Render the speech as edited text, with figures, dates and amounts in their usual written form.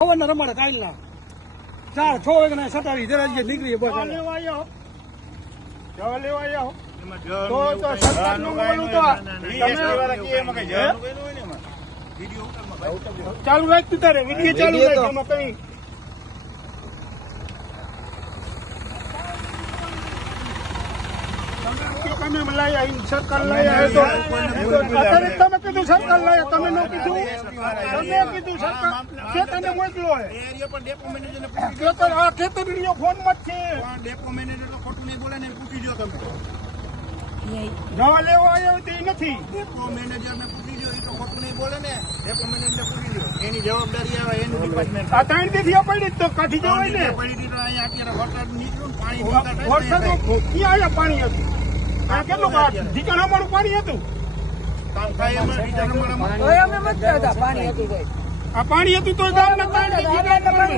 ખબર રમાડે કાલના 4-6 વાગ્યાના 27 જરા નીકળી બસ ચાલુ રાખતું તારે વિડીયો ચાલુ રાખ એમાં કઈ તમે લાયા સરકાર લાયા તો અત્યારે તમે કીધું સરકાર લાયા તમે ન કીધું તમે કીધું સરકાર ખેતરને મોકલો ખેતર આ ખેતરીઓ ફોનમાં જ છે ડેપો મેનેજર તો ખોટું નહીં બોલે ને પૂછી દો તમે દવા લેવા આવ્યો તે નથી ડેપો મેનેજર ને પૂછી દો એ તો ખોટું નહીં બોલે ને ડેપો મેનેજર ને પૂછી દો એની જવાબદારી આવે એનું ડિપાર્ટમેન્ટ આ 3 દિવસથી પડી તો કાઢી જવાય ને પડી દીધો અહીંયા અત્યારે વરસાદ નીકળ્યું પાણી વરસાદ ક્યાં આવ્યા પાણી હતું આ કેટલું ઠીકાણ અમારું પાણી હતું કામ થાય એમાં બીજા નંબરમાં આ પાણી હતું તો ગામના કારણે ઠીકાણ